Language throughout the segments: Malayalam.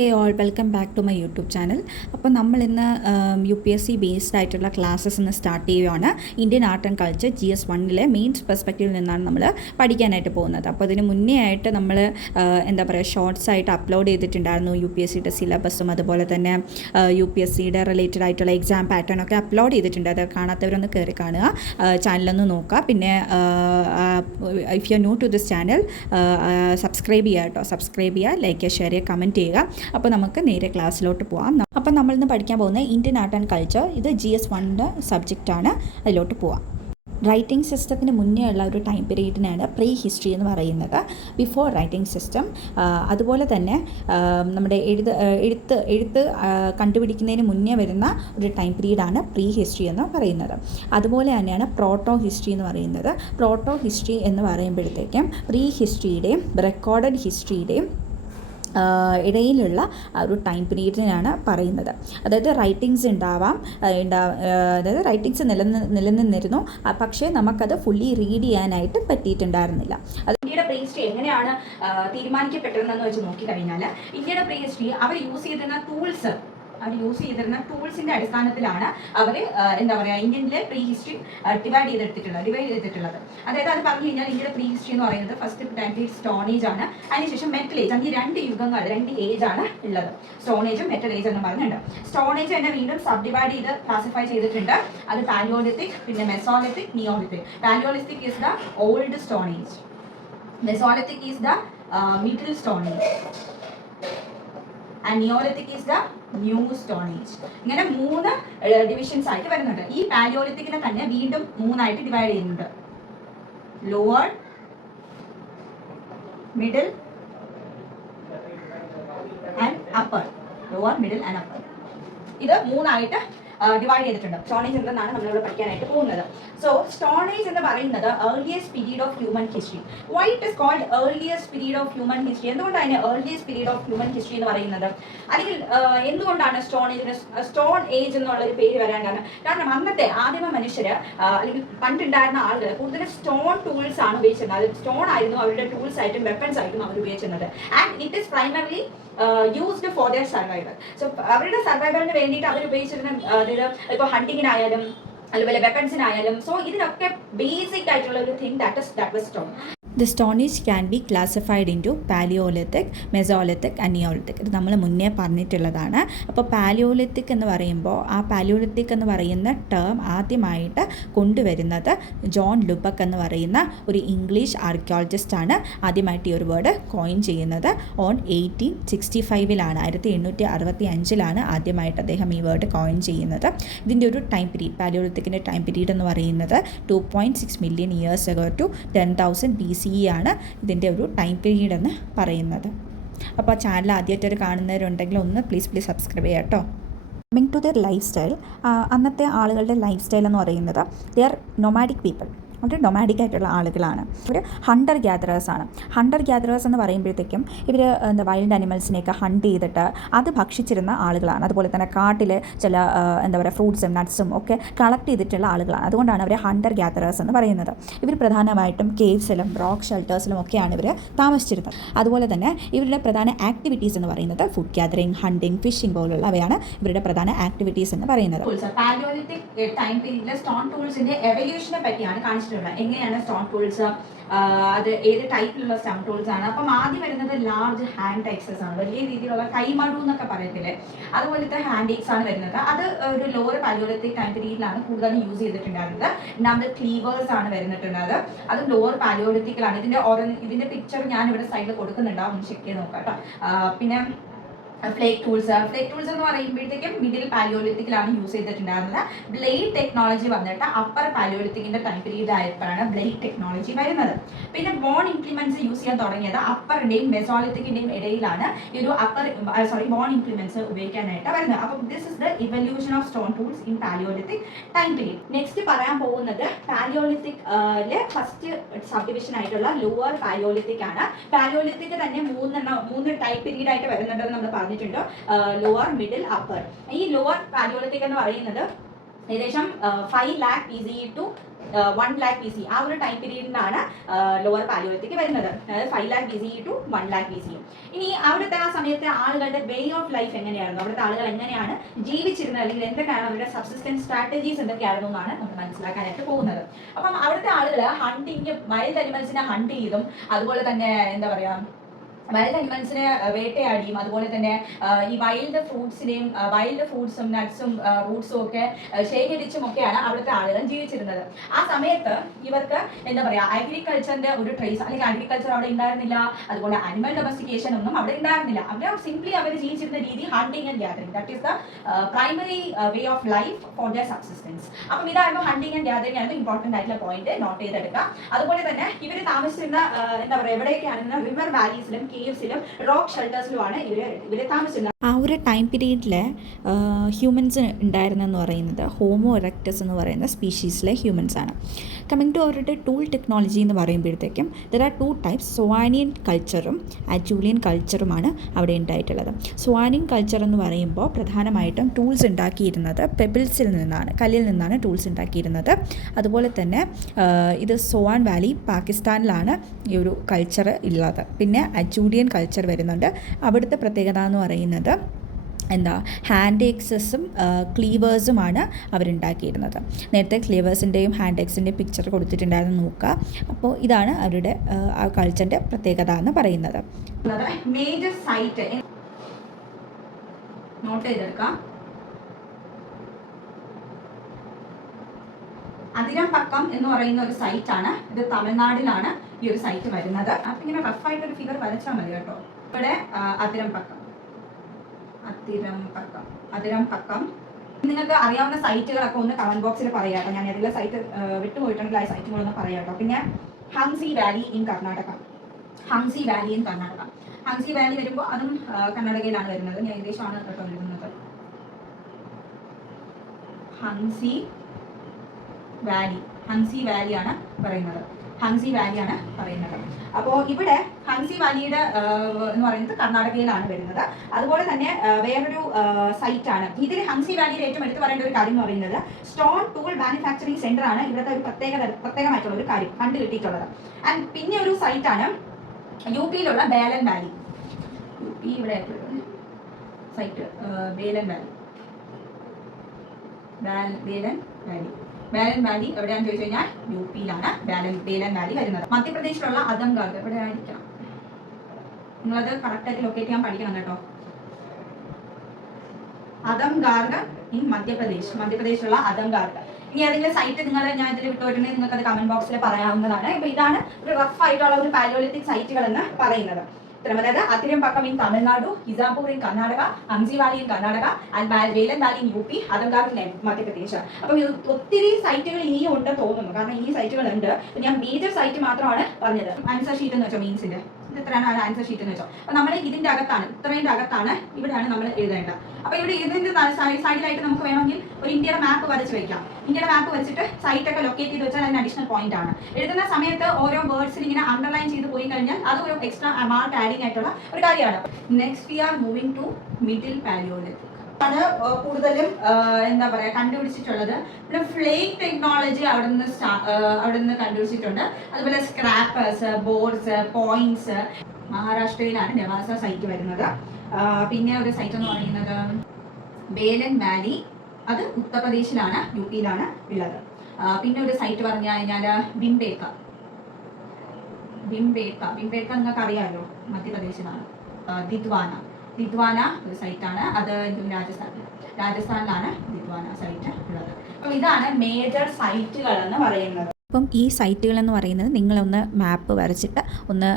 Hey all welcome back to my YouTube channel. അപ്പോൾ നമ്മൾ ഇന്ന് UPSC ബേസ്ഡ് ആയിട്ടുള്ള ക്ലാസ്സസ് ഇന്ന് സ്റ്റാർട്ട് ചെയ്യുകയാണ്. Indian art and culture GS1 mains പെർസ്പെക്റ്റീവിൽ നിന്നാണ് നമ്മൾ പഠിക്കാനായിട്ട് പോകുന്നത്. അപ്പോൾ അതിന് മുന്നേ ആയിട്ട് നമ്മൾ എന്താ പറയുക ഷോർട്സ് ആയിട്ട് അപ്ലോഡ് ചെയ്തിട്ടുണ്ടായിരുന്നു. UPSCയുടെ സിലബസും അതുപോലെ തന്നെ UPSCയുടെ റിലേറ്റഡ് ആയിട്ടുള്ള എക്സാം പാറ്റേൺ ഒക്കെ അപ്ലോഡ് ചെയ്തിട്ടുണ്ട്. അത് കാണാത്തവരൊന്ന് കയറി കാണുക, ചാനലൊന്ന് നോക്കുക. പിന്നെ if you are new to this channel subscribe ചെയ്യുക കേട്ടോ. സബ്സ്ക്രൈബ് ചെയ്യുക, ലൈക്ക് ചെയ്യുക, ഷെയർ ചെയ്യുക, കമൻറ്റ് ചെയ്യുക. അപ്പോൾ നമുക്ക് നേരെ ക്ലാസ്സിലോട്ട് പോകാം. അപ്പോൾ നമ്മളിന്ന് പഠിക്കാൻ പോകുന്നത് ഇന്ത്യൻ ആർട്ട് ആൻഡ് കൾച്ചർ. ഇത് GS1 സബ്ജക്റ്റാണ്. അതിലോട്ട് പോവാം. റൈറ്റിംഗ് സിസ്റ്റത്തിന് മുന്നേ ഉള്ള ഒരു ടൈം പീരീഡിനാണ് പ്രീ ഹിസ്റ്ററി എന്ന് പറയുന്നത്, ബിഫോർ റൈറ്റിംഗ് സിസ്റ്റം. അതുപോലെ തന്നെ നമ്മുടെ എഴുത്ത് കണ്ടുപിടിക്കുന്നതിന് മുന്നേ വരുന്ന ഒരു ടൈം പീരീഡാണ് പ്രീ ഹിസ്റ്ററി എന്ന് പറയുന്നത്. അതുപോലെ തന്നെയാണ് പ്രോട്ടോ ഹിസ്റ്ററി എന്ന് പറയുന്നത്. പ്രോട്ടോ ഹിസ്റ്ററി എന്ന് പറയുമ്പോഴത്തേക്കും പ്രീ ഹിസ്റ്ററിയുടെയും റെക്കോർഡഡ് ഹിസ്റ്ററിയുടെയും ഇടയിലുള്ള ഒരു ടൈം പീരീഡിനാണ് പറയുന്നത്. അതായത് റൈറ്റിങ്സ് ഉണ്ടാവാം, അതായത് റൈറ്റിങ്സ് നിലനിന്നിരുന്നു, പക്ഷേ നമുക്കത് ഫുള്ളി റീഡ് ചെയ്യാനായിട്ട് പറ്റിയിട്ടുണ്ടായിരുന്നില്ല. അത് ഇന്ത്യയുടെ പ്രീ ഹിസ്റ്ററി എങ്ങനെയാണ് തീരുമാനിക്കപ്പെട്ടതെന്ന് വെച്ച് നോക്കിക്കഴിഞ്ഞാൽ, ഇന്ത്യയുടെ പ്രീ ഹിസ്റ്ററി അവർ യൂസ് ചെയ്തിരുന്ന ടൂൾസിന്റെ അടിസ്ഥാനത്തിലാണ് അവർ എന്താ പറയുക ഇന്ത്യനിലെ പ്രീ ഹിസ്റ്ററി ഡിവൈഡ് ചെയ്തിട്ടുള്ളത്. അതായത് അത് പറഞ്ഞു കഴിഞ്ഞാൽ ഇന്ത്യയുടെ പ്രീ ഹിസ്റ്ററി എന്ന് പറയുന്നത് first time period stone age ആണ്, അതിനുശേഷം മെറ്റൽ ഏജ്. അങ്ങനെ രണ്ട് ഏജ് ആണ് ഉള്ളത്, സ്റ്റോൺ ഏജും മെറ്റൽ ഏജ് എന്ന് പറഞ്ഞിട്ടുണ്ട്. സ്റ്റോൺ ഏജ് തന്നെ വീണ്ടും സബ് ഡിവൈഡ് ചെയ്ത് ക്ലാസിഫൈ ചെയ്തിട്ടുണ്ട്. അത് പാലിയോലിത്തിക്, പിന്നെ mesolithic, neolithic. Paleolithic is the old stone age, mesolithic is the middle stone age, and neolithic is the new stone age. ഇങ്ങനെ 3 ഡിവിഷൻസ് ആയിട്ട് വരുന്നുണ്ട്. ഈ പാലിയോലിത്തിക്കിനെ തന്നെ വീണ്ടും 3 ആയിട്ട് ഡിവൈഡ് ചെയ്യുന്നുണ്ട്: lower, middle and upper. Lower, middle and upper. ഇത് 3 ആയിട്ട് ഡിവൈഡ് ചെയ്തിട്ടുണ്ട്. സ്റ്റോൺ ഏജ് എന്തെന്നാണ് നമ്മളിവിടെ പഠിക്കാനായിട്ട് പോകുന്നത്. സോ സ്റ്റോൺ ഏജ് എന്ന് പറയുന്നത് earliest period of human history. Why it is called earliest period of human history? എന്തുകൊണ്ടാണ് earliest period of human history എന്ന് പറയുന്നത്? അല്ലെങ്കിൽ എന്തുകൊണ്ടാണ് സ്റ്റോൺ ഏജ് എന്നുള്ള ഒരു പേര് വരാൻ കാരണം അന്നത്തെ ആദിമ മനുഷ്യര് അല്ലെങ്കിൽ പണ്ടുണ്ടായിരുന്ന ആളുകൾ കൂടുതലും സ്റ്റോൺ ടൂൾസ് ആണ് ഉപയോഗിച്ചിരുന്നത്. അത് സ്റ്റോൺ ആയിരുന്നു അവരുടെ ടൂൾസ് ആയിട്ടും വെപ്പൺസ് ആയിട്ടും അവർ ഉപയോഗിച്ചിരുന്നത്. And it is primarily used for their survival. So അവരുടെ സർവൈവലിന് വേണ്ടിയിട്ട് അവർ ഉപയോഗിച്ചിരുന്ന ഇപ്പോൾ ഹണ്ടിങ്ങിനായാലും അതുപോലെ വെപ്പൺസിനായാലും, സോ ഇതിനൊക്കെ ബേസിക് ആയിട്ടുള്ള ഒരു thing that was stone. The Stone Age can be classified into Paleolithic, Mesolithic and Neolithic. ഇത് നമ്മൾ മുന്നേ പറഞ്ഞിട്ടുള്ളതാണ്. അപ്പോൾ പാലിയോലിത്തിക് എന്ന് പറയുമ്പോൾ ആ പാലിയോലിത്തിക് എന്ന് പറയുന്ന ടേം ആദ്യമായിട്ട് കൊണ്ടുവരുന്നത് ജോൺ ലുബക്ക് എന്ന് പറയുന്ന ഒരു ഇംഗ്ലീഷ് ആർക്കിയോളജിസ്റ്റാണ് ആദ്യമായിട്ട് ഈ ഒരു വേർഡ് കോയിൻ ചെയ്യുന്നത്. ഓൺ 1865 1865 ആദ്യമായിട്ട് അദ്ദേഹം ഈ വേർഡ് കോയിൻ ചെയ്യുന്നത്. ഇതിൻ്റെ ഒരു ടൈം പീരീഡ്, പാലിയോലിത്തിക്കിൻ്റെ ടൈം പീരീഡ് എന്ന് പറയുന്നത് 2.6 million years ago to 10,000 BCE ആണ് ഇതിൻ്റെ ഒരു ടൈം പീരീഡ് എന്ന് പറയുന്നത്. അപ്പോൾ ചാനൽ ആദ്യമായിട്ടൊരു കാണുന്നവരുണ്ടെങ്കിൽ ഒന്ന് പ്ലീസ് സബ്സ്ക്രൈബ് ചെയ്യാം കേട്ടോ. Coming to their lifestyle. അന്നത്തെ ആളുകളുടെ ലൈഫ് സ്റ്റൈൽ എന്ന് പറയുന്നത് ദേ ആർ നൊമാഡിക് പീപ്പിൾ. ഒരു നൊമാഡിക് ആയിട്ടുള്ള ആളുകളാണ്. ഒരു ഹണ്ടർ ഗ്യാദറേഴ്സാണ്. ഹണ്ടർ ഗ്യാദറേഴ്സ് എന്ന് പറയുമ്പോഴത്തേക്കും ഇവർ വൈൽഡ് അനിമൽസിനെയൊക്കെ ഹണ്ട് ചെയ്തിട്ട് അത് ഭക്ഷിച്ചിരുന്ന ആളുകളാണ്. അതുപോലെ തന്നെ കാട്ടിൽ ചില ഫ്രൂട്ട്സും നട്ട്സും ഒക്കെ കളക്ട് ചെയ്തിട്ടുള്ള ആളുകളാണ്. അതുകൊണ്ടാണ് അവർ ഹണ്ടർ ഗ്യാദറേഴ്സ് എന്ന് പറയുന്നത്. ഇവർ പ്രധാനമായിട്ടും കേവ്സിലും റോക്ക് ഷെൽട്ടേഴ്സിലും ഒക്കെയാണ് ഇവർ താമസിച്ചിരുന്നത്. അതുപോലെ തന്നെ ഇവരുടെ പ്രധാന ആക്ടിവിറ്റീസ് എന്ന് പറയുന്നത് ഫുഡ് ഗ്യാദറിങ്, ഹണ്ടിങ്, ഫിഷിംഗ് പോലുള്ളവയാണ് ഇവരുടെ പ്രധാന ആക്ടിവിറ്റീസ് എന്ന് പറയുന്നത്. പാലിയോലിത്തിക് ടൈം പീരീഡിലെ സ്റ്റോൺ ടൂൾസിന്റെ എവല്യൂഷനെ പറ്റിയാണ് കാണിച്ചിട്ടുള്ളത്. എങ്ങനെയാണ് സ്റ്റോൺ ടൂൾസ്, അത് ഏത് ടൈപ്പിലുള്ള സ്റ്റോൺ ടൂൾസ് ആണ്. അപ്പം ആദ്യം വരുന്നത് ലാർജ് ഹാൻഡ് ടൈക്സസ് ആണ്, വലിയ രീതിയിലുള്ള കൈമടു എന്നൊക്കെ പറയത്തില്ലേ, അതുപോലത്തെ ഹാൻഡ് ടേക്സ് ആണ് വരുന്നത്. അത് ഒരു ലോവർ പാലിയോലിത്തിക് ടൈം പീരീഡിലാണ് കൂടുതലും യൂസ് ചെയ്തിട്ടുണ്ടായിരുന്നത്. നമ്മുടെ ക്ലീവേഴ്സ് ആണ് വരുന്നിട്ടുള്ളത്, അതും ലോവർ പാലിയോലിത്തിക്കിലാണ്. ഇതിന്റെ പിക്ചർ ഞാൻ ഇവിടെ സൈഡിൽ കൊടുക്കുന്നുണ്ടാവും, ഒന്ന് ചെക്ക് ചെയ്ത് നോക്കാം കേട്ടോ. പിന്നെ ഫ്ലേക്ക് ടൂൾസ് എന്ന് പറയുമ്പോഴത്തേക്കും മിഡിൽ പാലിയോലിത്തിക്കിലാണ് യൂസ് ചെയ്തിട്ടുണ്ടായിരുന്നത്. ബ്ലേഡ് ടെക്നോളജി വന്നിട്ട് അപ്പർ പാലിയോലിത്തിക്കിന്റെ ടൈം പീരീഡ് ആയപ്പോഴാണ് ബ്ലേഡ് ടെക്നോളജി വരുന്നത്. പിന്നെ ബോൺ ഇംപ്ലിമെന്റ്സ് യൂസ് ചെയ്യാൻ തുടങ്ങിയത് അപ്പറിന്റെയും മെസോലിത്തിക്കിന്റെയും ഇടയിലാണ് ഈ ഒരു ബോൺ ഇംപ്ലിമെന്റ്സ് ഉപയോഗിക്കാനായിട്ട് വരുന്നത്. അപ്പോൾ this is the evolution of stone tools in paleolithic time period. Next പറയാൻ പോകുന്നത് പാലിയോലിത്തിക്കിലെ ഫസ്റ്റ് സബ് ഡിവിഷൻ ആയിട്ടുള്ള ലോവർ പാലിയോലിത്തിക് ആണ്. പാലിയോലിത്തിക് തന്നെ 3 ടൈം പീരീഡ് ആയിട്ട് വരുന്നുണ്ടെന്ന് നമ്മൾ പറഞ്ഞു. Lower, middle, upper. ഈ ലോവർ പാലിയോലിത്തിക് എന്ന് പറയുന്നത് ഏകദേശം 5 lakh BCE to 1 lakh BCE ആ ഒരു ടൈം പീരീഡിലാണ് ലോവർ പാലിയോലിത്തിക് വരുന്നത്. അതായത് 5 lakh BCE to 1 lakh BCE. ഇനി അവിടുത്തെ ആ സമയത്തെ ആളുകളുടെ വേ ഓഫ് ലൈഫ് എങ്ങനെയായിരുന്നു, അവിടുത്തെ ആളുകൾ എങ്ങനെയാണ് ജീവിച്ചിരുന്നത്, അല്ലെങ്കിൽ എന്തൊക്കെയാണ് അവരുടെ സബ്സിസ്റ്റൻസ് സ്ട്രാറ്റജീസ് എന്തൊക്കെയായിരുന്നു എന്നാണ് നമ്മൾ മനസ്സിലാക്കാനായിട്ട് പോകുന്നത്. അപ്പം അവിടുത്തെ ആളുകൾ ഹണ്ടിങ്, വൈൽഡ് അനിമൽസിനെ ഹണ്ട് ചെയ്തും അതുപോലെ തന്നെ എന്താ പറയുക വൈൽഡ് അനിമൽസിനെ വേട്ടയാടിയും അതുപോലെ തന്നെ ഈ വൈൽഡ് ഫ്രൂട്ട്സും നട്ട്സും റൂട്ട്സും ഒക്കെ ശേഖരിച്ചും ഒക്കെയാണ് അവിടുത്തെ ആളുകൾ ജീവിച്ചിരുന്നത്. ആ സമയത്ത് ഇവർക്ക് എന്താ പറയുക അഗ്രികൾച്ചറിന്റെ ഒരു ട്രേസ്, അല്ലെങ്കിൽ അഗ്രികൾച്ചർ അവിടെ ഉണ്ടായിരുന്നില്ല, അതുപോലെ അനിമൽ ഡൊമസ്റ്റിക്കേഷൻ ഒന്നും അവിടെ ഉണ്ടായിരുന്നില്ല. അവർ ജീവിച്ചിരുന്ന രീതി hunting and gathering, that is the primary way of life for there subsistence. അപ്പം ഇതായിരുന്നു ഹണ്ടിങ് ആൻഡ് ഗ്യാദറിംഗ് ആയിരുന്നു ഇമ്പോർട്ടന്റ് ആയിട്ടുള്ള പോയിന്റ്, നോട്ട് ചെയ്തെടുക്കുക. അതുപോലെ തന്നെ ഇവർ താമസിച്ചിരുന്ന എന്താ പറയുക എവിടെയൊക്കെയാണെന്ന് റിവർ വാലീസിലും കേവ്സിലും റോക്ക് ഷെൽട്ടേഴ്സിലുമാണ് ഇവര് താമസിച്ചിരുന്നത്. ആ ഒരു ടൈം പീരീഡിൽ ഹ്യൂമൻസ് ഉണ്ടായിരുന്നെന്ന് പറയുന്നത് ഹോമോ എറക്ടസ് എന്ന് പറയുന്ന സ്പീഷീസിലെ ഹ്യൂമൻസ് ആണ്. കമ്മിങ് ടു അവരുടെ ടൂൾ ടെക്നോളജി എന്ന് പറയുമ്പോഴത്തേക്കും ദർ ആർ 2 ടൈപ്സ്, സോവാനിയൻ കൾച്ചറും അജൂലിയൻ കൾച്ചറുമാണ് അവിടെ ഉണ്ടായിട്ടുള്ളത്. സോവാനിയൻ കൾച്ചർ എന്ന് പറയുമ്പോൾ പ്രധാനമായിട്ടും ടൂൾസ് ഉണ്ടാക്കിയിരുന്നത് പെബിൾസിൽ നിന്നാണ്, കല്ലിൽ നിന്നാണ് ടൂൾസ് ഉണ്ടാക്കിയിരുന്നത്. അതുപോലെ തന്നെ ഇത് സോവാൻ വാലി പാകിസ്ഥാനിലാണ് ഈ ഒരു കൾച്ചർ ഉള്ളത്. പിന്നെ അജൂലിയൻ കൾച്ചർ വരുന്നുണ്ട്. അവിടുത്തെ പ്രത്യേകത എന്ന് പറയുന്നത് എന്താ, ഹാൻഡ് എക്സസും ക്ലീവേഴ്സുമാണ് അവരുണ്ടാക്കിയിരുന്നത്. നേരത്തെ ക്ലീവേഴ്സിൻ്റെയും ഹാൻഡ് എക്സിൻ്റെയും പിക്ചർ കൊടുത്തിട്ടുണ്ടായിരുന്നു, നോക്കുക. അപ്പോൾ ഇതാണ് അവരുടെ ആ കൾച്ചറിൻ്റെ പ്രത്യേകത എന്ന് പറയുന്നത്. മേജർ സൈറ്റ് നോട്ട് ചെയ്തെടുക്കാം. അതിരംപക്കം എന്ന് പറയുന്ന ഒരു സൈറ്റ് ആണ്. ഇത് തമിഴ്നാടിലാണ് ഈ ഒരു സൈറ്റ് വരുന്നത്. അപ്പൊ ഇങ്ങനെ റഫായിട്ട് ഒരു ഫിഗർ വരച്ചാൽ മതി കേട്ടോ. ഇവിടെ അതിരംപക്കം. നിങ്ങൾക്ക് അറിയാവുന്ന സൈറ്റുകളൊക്കെ ഒന്ന് കമന്റ് ബോക്സിൽ പറയാട്ടോ. ഞാൻ ഏതെങ്കിലും സൈറ്റ് വിട്ടുപോയിട്ടുണ്ടെങ്കിൽ ആ സൈറ്റുകളൊന്ന് പറയാട്ടോ. പിന്നെ ഹംസി valley in Karnataka. Hunsgi Valley വരുമ്പോൾ അതും കർണാടകയിലാണ് വരുന്നത്. ഞാൻ ഏകദേശമാണ് കേട്ടോ എഴുതുന്നത്. ഹംസി വാലിയാണ് പറയുന്നത്. അപ്പോൾ ഇവിടെ ഹംസി വാലിയുടെ എന്ന് പറയുന്നത് കർണാടകയിലാണ് വരുന്നത്. അതുപോലെ തന്നെ വേറൊരു സൈറ്റാണ് ഇതിൽ. ഹംസി വാലിയിൽ ഏറ്റവും എടുത്തു പറയേണ്ട ഒരു കാര്യം എന്ന് പറയുന്നത് സ്റ്റോൺ ടൂൾ മാനുഫാക്ചറിംഗ് സെന്റർ ആണ് ഇവിടുത്തെ ഒരു പ്രത്യേകമായിട്ടുള്ള ഒരു കാര്യം കണ്ടു കിട്ടിയിട്ടുള്ളത്. ആൻഡ് പിന്നെ ഒരു സൈറ്റാണ് യു പിയിലുള്ള ബേലൻ വാലി. ഇവിടെ സൈറ്റ് ബേലൻ വാലി എവിടെയാണെന്ന് ചോദിച്ചു കഴിഞ്ഞാൽ യു പിയിലാണ് ബേലൻ വാലി വരുന്നത്. മധ്യപ്രദേശിലുള്ള അദംഗാർഗ് എവിടെ ആയിരിക്കണം, നിങ്ങളത് കറക്റ്റായിട്ട് ലൊക്കേറ്റ് ചെയ്യാൻ പഠിക്കണം കേട്ടോ. അദംഗാർഗ് ഇൻ മധ്യപ്രദേശിലുള്ള അദംഗാർഗ്. ഇനി ഏതെങ്കിലും സൈറ്റ് ഞാൻ ഇതിൽ വിട്ടുപോയിട്ടുണ്ടെങ്കിൽ നിങ്ങൾക്ക് അത് കമന്റ് ബോക്സിൽ പറയാവുന്നതാണ്. ഇപ്പൊ ഇതാണ് ഒരു റഫ് ആയിട്ടുള്ള ഒരു പാലിയോലിത്തിക് സൈറ്റുകൾ എന്ന് പറയുന്നത്. അതായത് Attirampakkam in Tamil Nadu, Hisapur in Karnataka, Hunsgi valley in Karnataka, Belan valley in UP, Adamgarh in Madhya Pradesh. അപ്പം ഒത്തിരി സൈറ്റുകൾ ഇനിയും ഉണ്ടെന്ന് തോന്നുന്നു, കാരണം ഈ സൈറ്റുകൾ ഉണ്ട്. ഞാൻ മേജർ സൈറ്റ് മാത്രമാണ് പറഞ്ഞത്. ആൻസർ ഷീറ്റ് എന്ന് വെച്ചോ, മീൻസിന്റെ ഇത് എത്രയാണ് ആൻസർ ഷീറ്റ് എന്ന് വെച്ചോ. അപ്പൊ നമ്മൾ ഇതിന്റെ അകത്താണ്, ഇത്രയുടെ അകത്താണ് ഇവിടെയാണ് നമ്മൾ എഴുതേണ്ടത്. അപ്പൊ ഇവിടെ ഇതിന്റെ സൈഡിലായിട്ട് നമുക്ക് വേണമെങ്കിൽ ഒരു ഇന്ത്യയുടെ മാപ്പ് വരച്ച് വെക്കാം. ഇന്ത്യയുടെ മാപ്പ് വെച്ചിട്ട് സൈറ്റ് ഒക്കെ ലൊക്കേറ്റ് ചെയ്ത് വെച്ചാൽ അതിന് അഡീഷണൽ പോയിന്റ് ആണ്. എഴുതുന്ന സമയത്ത് ഓരോ വേർഡ്സിൽ ഇങ്ങനെ അണ്ടർലൈൻ ചെയ്ത് പോയി കഴിഞ്ഞാൽ അത് ഒരു എക്സ്ട്രാ മാർക്ക് ആഡിങ് ആയിട്ടുള്ള ഒരു കാര്യമാണ്. Next we are moving to middle paleolithic ആണ് കൂടുതലും എന്താ പറയാ കണ്ടുപിടിച്ചിട്ടുള്ളത്. പിന്നെ ഫ്ലെയിം ടെക്നോളജി അവിടെ നിന്ന് കണ്ടുപിടിച്ചിട്ടുണ്ട്. അതുപോലെ സ്ക്രാപ്പേഴ്സ്, ബോർഡ്സ്, പോയിന്റ്സ്. മഹാരാഷ്ട്രയിലാണ് നെവാസ സൈറ്റ് വരുന്നത്. പിന്നെ ഒരു സൈറ്റ് എന്ന് പറയുന്നത് ബേലൻ വാലി, അത് ഉത്തർപ്രദേശിലാണ്, യു പിയിലാണ് ഉള്ളത്. പിന്നെ ഒരു സൈറ്റ് പറഞ്ഞു കഴിഞ്ഞാൽ ഭിംബേക്ക നിങ്ങൾക്ക് അറിയാമല്ലോ, മധ്യപ്രദേശിലാണ്. ദിദ്വാന ഒരു സൈറ്റാണ്, അത് രാജസ്ഥാനിലാണ് ദിദ്വാന സൈറ്റ് ഉള്ളത്. അപ്പം ഇതാണ് മേജർ സൈറ്റുകൾ എന്ന് പറയുന്നത്. അപ്പം ഈ സൈറ്റുകളെന്ന് പറയുന്നത് നിങ്ങളൊന്ന് മാപ്പ് വരച്ചിട്ട് ഒന്ന്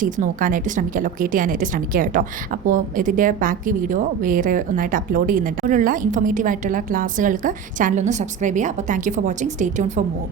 ചെയ്ത് നോക്കാനായിട്ട് ശ്രമിക്കുക, ലൊക്കേറ്റ് ചെയ്യാനായിട്ട് ശ്രമിക്കുക കേട്ടോ. അപ്പോൾ ഇതിൻ്റെ ബാക്കി വീഡിയോ വേറെ ഒന്നായിട്ട് അപ്ലോഡ് ചെയ്യുന്നുണ്ട്. അതിലുള്ള ഇൻഫോർമേറ്റീവ് ആയിട്ടുള്ള ക്ലാസ്സുകൾക്ക് ചാനലൊന്ന് സബ്സ്ക്രൈബ് ചെയ്യുക. അപ്പോൾ thank you for watching. Stay tune for more.